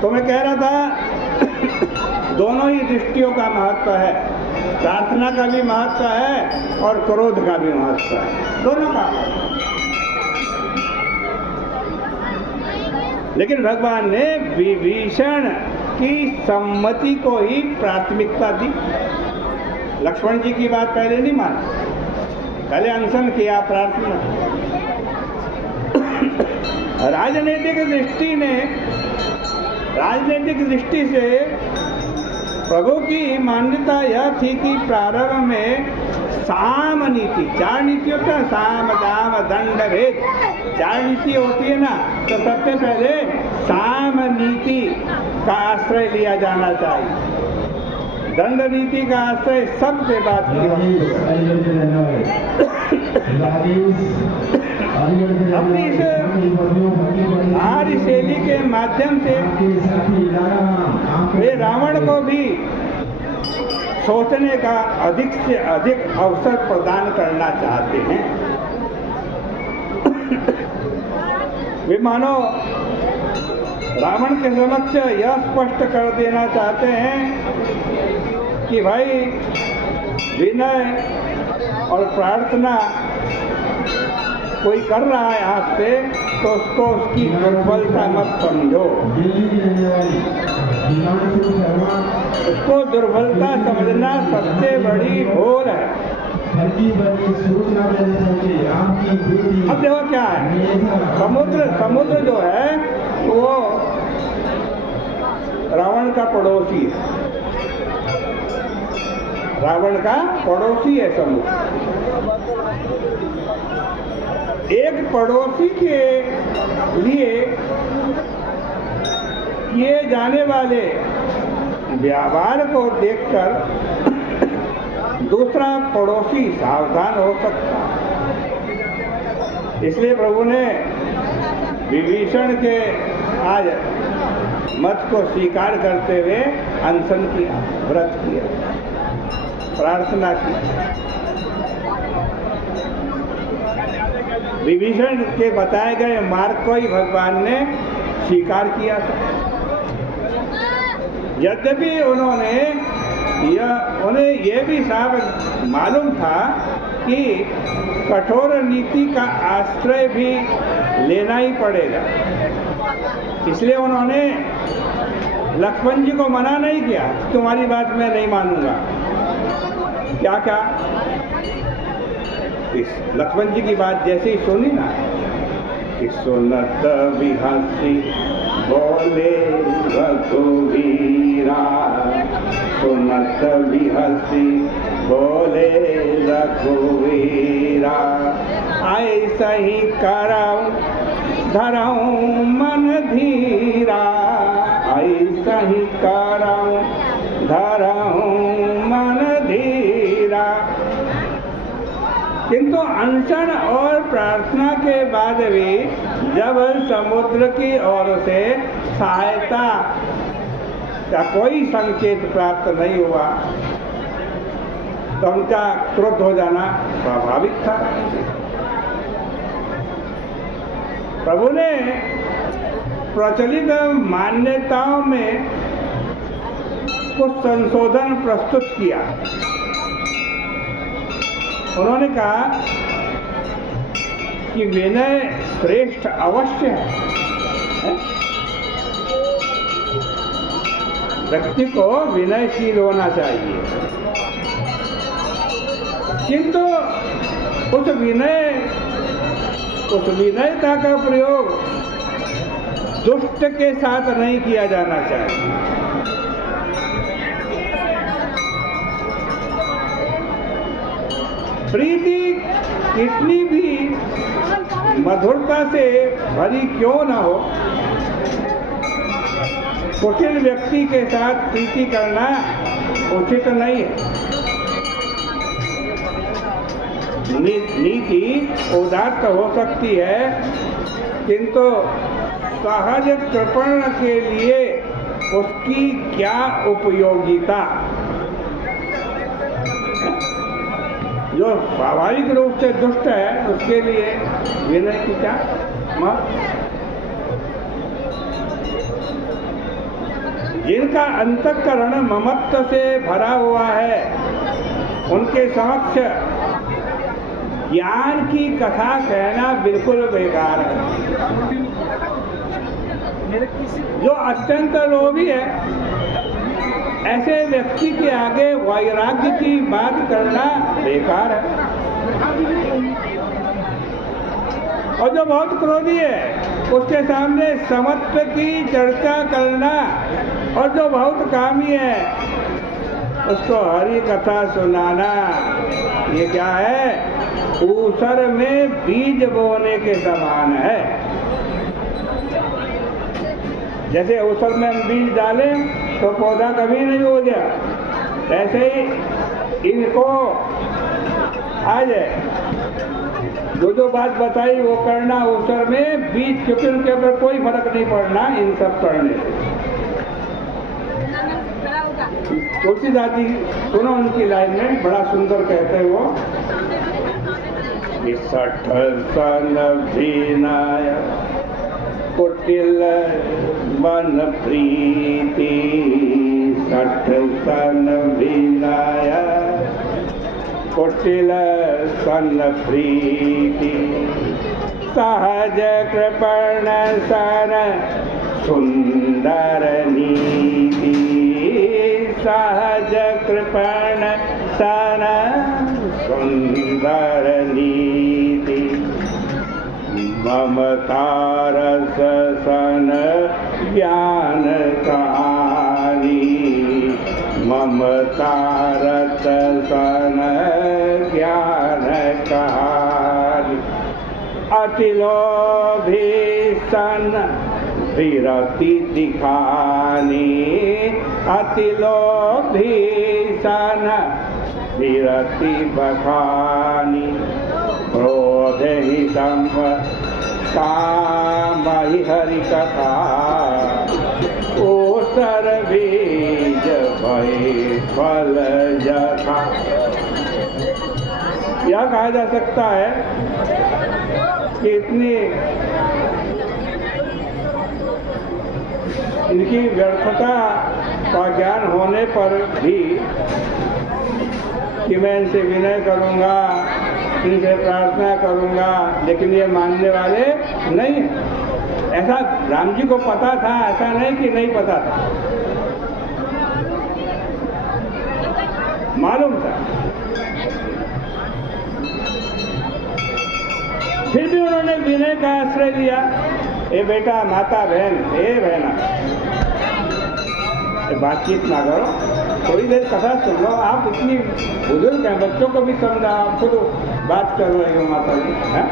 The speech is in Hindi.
तो मैं कह रहा था दोनों ही दृष्टियों का महत्व है, प्रार्थना का भी महत्व है और क्रोध का भी महत्व है, दोनों का। लेकिन भगवान ने विभीषण की सम्मति को ही प्राथमिकता दी। लक्ष्मण जी की बात पहले नहीं मानी, पहले अनशन किया, प्रार्थना। राजनीतिक दृष्टि से प्रभु की मान्यता यह थी कि प्रारंभ में साम नीति, 4 नीति होता है, साम दाम दंड भेद, 4 नीति होती है ना, तो सबसे पहले साम नीति का आश्रय लिया जाना चाहिए। दंड नीति का आश्रय सबसे बात की अपनी इस आर्य शैली के माध्यम से वे रावण को भी सोचने का अधिक से अधिक अवसर प्रदान करना चाहते हैं। वे मानो रावण के समक्ष यह स्पष्ट कर देना चाहते हैं कि भाई विनय और प्रार्थना कोई कर रहा है हाथ से तो उसको उसकी दुर्बलता मत समझो, उसको दुर्बलता समझना सबसे बड़ी भूल है। अब देखो क्या है, समुद्र जो है वो रावण का पड़ोसी है, रावण का पड़ोसी है समुद्र। एक पड़ोसी के लिए किए जाने वाले व्यवहार को देखकर दूसरा पड़ोसी सावधान हो सकता है। इसलिए प्रभु ने विभीषण के आज मत को स्वीकार करते हुए अनशन किया, व्रत किया, प्रार्थना की। विभीषण के बताए गए मार्ग को ही भगवान ने स्वीकार किया था। यद्यपि उन्हें यह भी साफ मालूम था कि कठोर नीति का आश्रय भी लेना ही पड़ेगा, इसलिए उन्होंने लक्ष्मण जी को मना नहीं किया, तुम्हारी बात मैं नहीं मानूंगा। क्या क्या इस लक्ष्मण जी की बात जैसे ही सुनी ना कि सुनत विहसी बोले रघुवीरा, सुनत विहसी बोले रघुवीरा, ऐसा ही कराऊं धराऊं मन धीरा, ऐसा ही कराऊं धराऊं मन धीरा। किंतु अनशन और प्रार्थना के बाद भी जब समुद्र की ओर से सहायता का कोई संकेत प्राप्त नहीं हुआ तो उनका क्रोध हो जाना स्वाभाविक था। प्रभु ने प्रचलित मान्यताओं में कुछ संशोधन प्रस्तुत किया। उन्होंने कहा कि विनय श्रेष्ठ अवश्य है, व्यक्ति को विनयशील होना चाहिए, किंतु उस विनयता का प्रयोग दुष्ट के साथ नहीं किया जाना चाहिए। प्रीति कितनी भी मधुरता से भरी क्यों न हो, कुटिल व्यक्ति के साथ प्रीति करना उचित नहीं है। नीति उदात्त हो सकती है, किंतु सहज कृपण के लिए उसकी क्या उपयोगिता। जो स्वाभाविक रूप से दुष्ट है उसके लिए विनय की क्या जिनका अंतःकरण ममत्व से भरा हुआ है, उनके समक्ष ज्ञान की कथा कहना बिल्कुल बेकार है। जो अत्यंत लोभी है, ऐसे व्यक्ति के आगे वैराग्य की बात करना बेकार है। और जो बहुत क्रोधी है, उसके सामने समत्व की चर्चा करना, और जो बहुत कामी है, उसको हरि कथा सुनाना, ये क्या है? ऊसर में बीज बोने के समान है। जैसे ऊसर में हम बीज डालें तो पौधा कभी नहीं हो गया, ऐसे ही इनको आ जाए, जो बात बताई वो करना ऊसर में बीज, क्योंकि उनके ऊपर कोई फर्क नहीं पड़ना इन सब करने से। तुलसीदास जी सुनो उनकी लाइन में, बड़ा सुंदर कहते वो, सठ सन भीनाय कुटिल मन प्रीति, सठ सन भीनाय कुटिल सन प्रीति, सहज कृपण सन सुंदर नीति, सहज कृपण सन सुंदर नीति, ममता रस सन ज्ञान कहानी, ममता रस सन ज्ञान कहानी, अति लोभी सन विरति दिखानी, अति लोभी सन विरति बखानी, क्रोध ही संभ काम ही हरि कथा, ओ सर बीज भय फल जथा। यह कहा जा सकता है कि इतनी इनकी व्यर्थता का ज्ञान होने पर भी कि मैं इनसे विनय करूंगा, इनसे प्रार्थना करूंगा, लेकिन ये मानने वाले नहीं। ऐसा राम जी को पता था, ऐसा नहीं कि नहीं पता था, मालूम था, फिर भी उन्होंने विनय का आश्रय लिया। ए बेटा, माता, बहन, ए बहना, बातचीत ना करो, थोड़ी देर कथा सुन लो। आप इतनी बुजुर्ग हैं, बच्चों को भी समझा, आप खुद बात कर रहे हो माता जी, हैं?